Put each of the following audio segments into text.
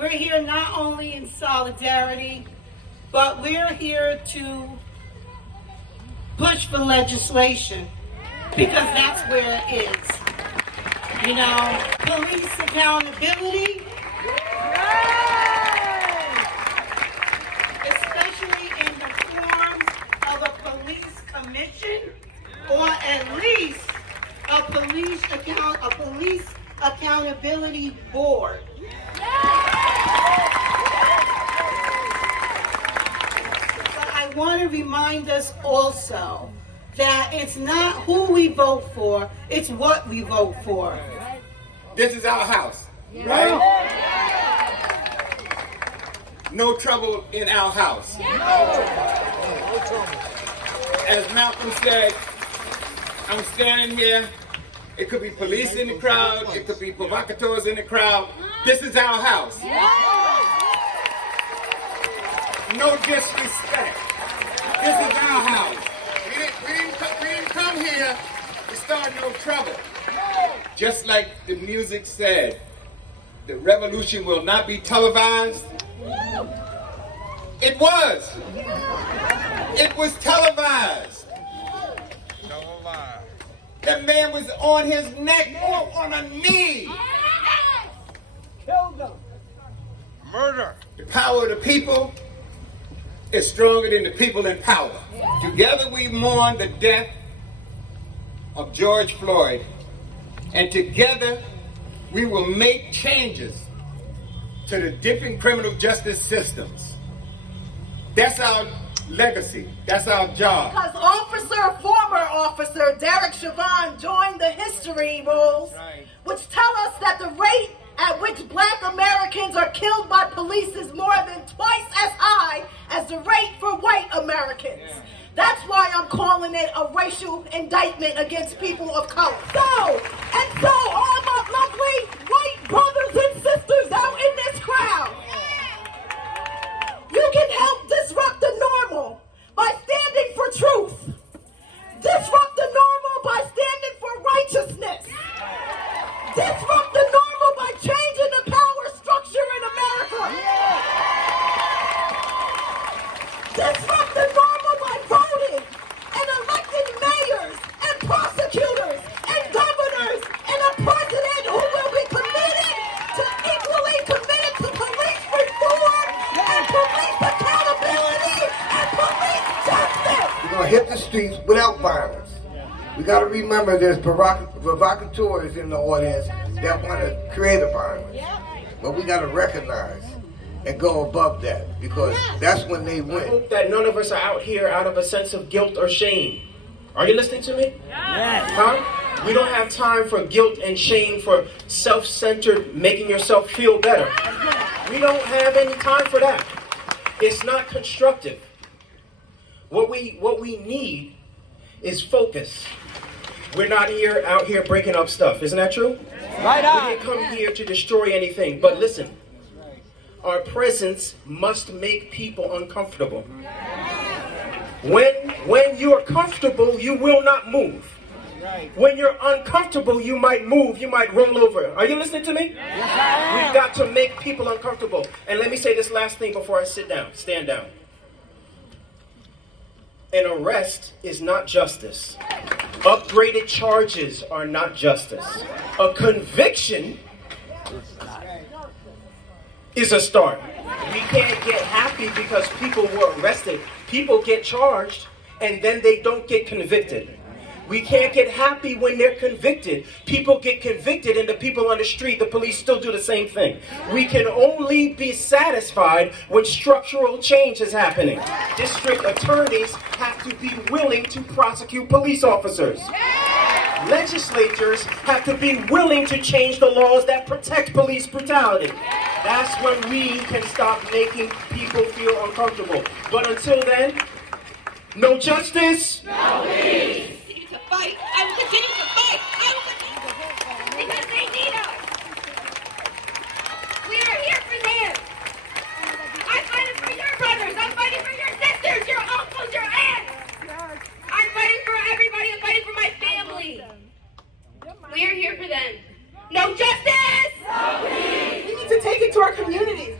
We're here not only in solidarity, but we're here to push for legislation, because that's where it is. You know, police accountability, especially in the form of a police commission, or at least a police accountability board. But I want to remind us also that it's not who we vote for, it's what we vote for. This is our house, right? No trouble in our house. As Malcolm said, I'm standing here. It could be police in the crowd. It could be provocateurs in the crowd. This is our house. No disrespect. This is our house. We didn't come here to start no trouble. Just like the music said, the revolution will not be televised. It was. It was televised. That man was on his neck, on a knee. Killed him. Murder. The power of the people is stronger than the people in power. Together we mourn the death of George Floyd, and together we will make changes to the different criminal justice systems. That's our legacy. That's our job. Because former officer Derek Chauvin joined the history rolls, which tell us that the rate at which Black Americans are killed by police is more than twice as high as the rate for white Americans. That's why I'm calling it a racial indictment against people of color. So all my lovely white brothers and sisters out in this crowd, you can help disrupt the normal by standing for truth. Disrupt the normal by standing for righteousness. Disrupt the normal by changing the power structure in America. Disrupt the normal by voting and electing mayors and prosecutors and governors and a president who will be equally committed to police reform and police accountability and police justice. We're going to hit the streets without violence. We got to remember there's provocateurs in the audience that want to create a violence. But we got to recognize and go above that, because that's when they win. I hope that none of us are out here out of a sense of guilt or shame. Are you listening to me? Yes. Huh? We don't have time for guilt and shame, for self-centered making yourself feel better. We don't have any time for that. It's not constructive. What we need is focus. We're not out here breaking up stuff. Isn't that true? Right on. We didn't come here to destroy anything. But listen, our presence must make people uncomfortable. When you're comfortable, you will not move. When you're uncomfortable, you might move, you might roll over. Are you listening to me? We've got to make people uncomfortable. And let me say this last thing before I stand down. An arrest is not justice. Upgraded charges are not justice. A conviction is a start. We can't get happy because people were arrested. People get charged and then they don't get convicted. We can't get happy when they're convicted. People get convicted and the people on the street, the police still do the same thing. We can only be satisfied when structural change is happening. District attorneys have to be willing to prosecute police officers. Legislatures have to be willing to change the laws that protect police brutality. That's when we can stop making people feel uncomfortable. But until then, no justice, no peace. Fight. I will continue to fight. I will continue to fight because they need us. We are here for them. I'm fighting for your brothers. I'm fighting for your sisters, your uncles, your aunts. I'm fighting for everybody. I'm fighting for my family. We are here for them. No justice. No peace. We need to take it to our communities.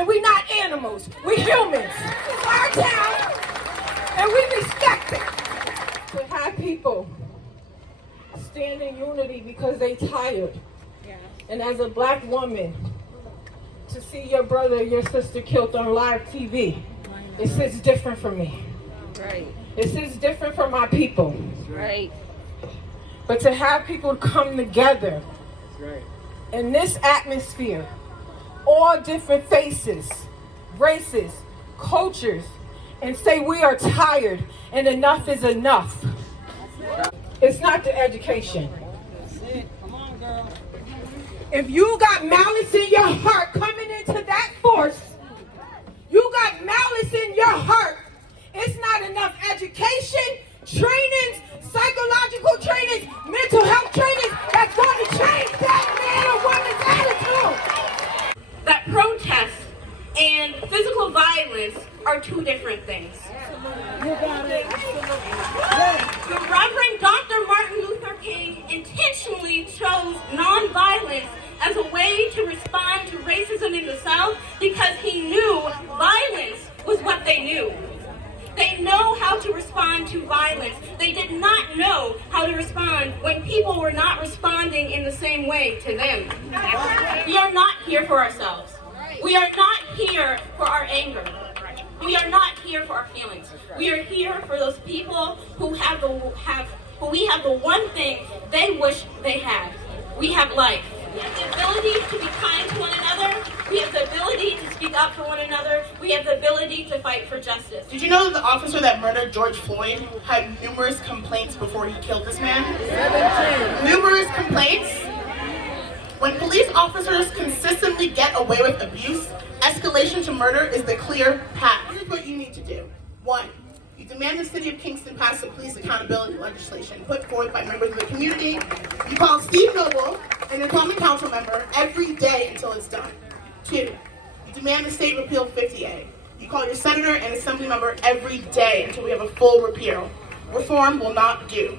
and we're not animals. We're humans. It's our town, and we respect it. To have people stand in unity because they tired. And as a black woman, to see your brother or your sister killed on live TV, it sits different for me. Right. It sits different for my people. Right. But to have people come together Right. in this atmosphere, all different faces, races, cultures, and say we are tired and enough is enough. It's not the education. If you got malice in your heart coming into that force, you got malice in your heart. It's not enough education, trainings, psychological trainings, mental health trainings that's going to change that man or woman's attitude. That protest and physical violence are two different things. The Reverend Dr. Martin Luther King intentionally chose nonviolence as a way to respond to racism in the South because he knew violence was what they knew. They know how to respond to violence. They did not know how to respond when people were not responding in the same way to them. We are not here for ourselves. We are not here for our anger. We are not here for our feelings. We are here for those people who we have the one thing they wish they had. We have life. We have the ability to be kind to one another. We have the ability to speak up for one another. We have the ability to fight for justice. Did you know that the officer that murdered George Floyd had numerous complaints before he killed this man? 17. Numerous complaints? When police officers consistently get away with abuse, escalation to murder is the clear path. Here's what you need to do. 1. You demand the City of Kingston pass the police accountability legislation put forth by members of the community. You call Steve Noble, an incumbent council member, every day until it's done. 2. You demand the state repeal 50A. You call your senator and assembly member every day until we have a full repeal. Reform will not do.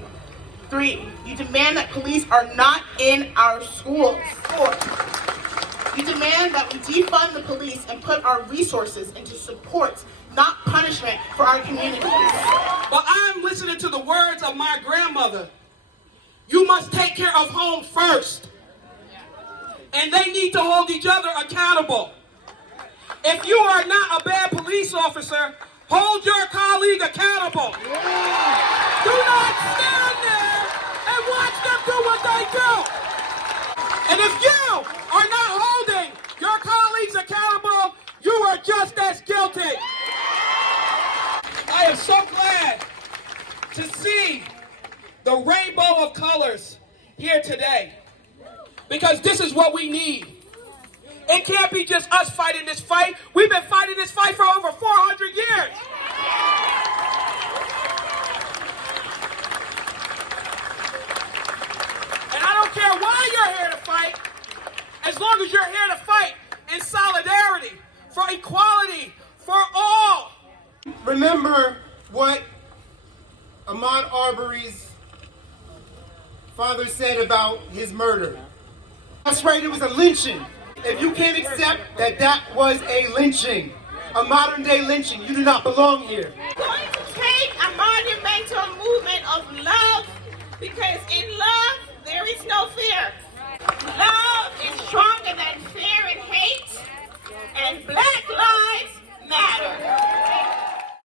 3. You demand that police are not in our schools. 4. You demand that we defund the police and put our resources into support, not punishment, for our communities. But I'm listening to the words of my grandmother. You must take care of home first. And they need to hold each other accountable. If you are not a bad police officer, hold your colleague accountable. Do not stand there and watch them do what they do. And if you are not holding your colleagues accountable, you are just as guilty. I am so glad to see the rainbow of colors here today, because this is what we need. It can't be just us fighting this fight. We've been fighting this fight for over 400 years. And I don't care why you're here to fight, as long as you're here to fight in solidarity, for equality, for all. Remember what Ahmaud Arbery's father said about his murder. That's right, it was a lynching. If you can't accept that that was a lynching, a modern day lynching, you do not belong here. We're going to take a monumental movement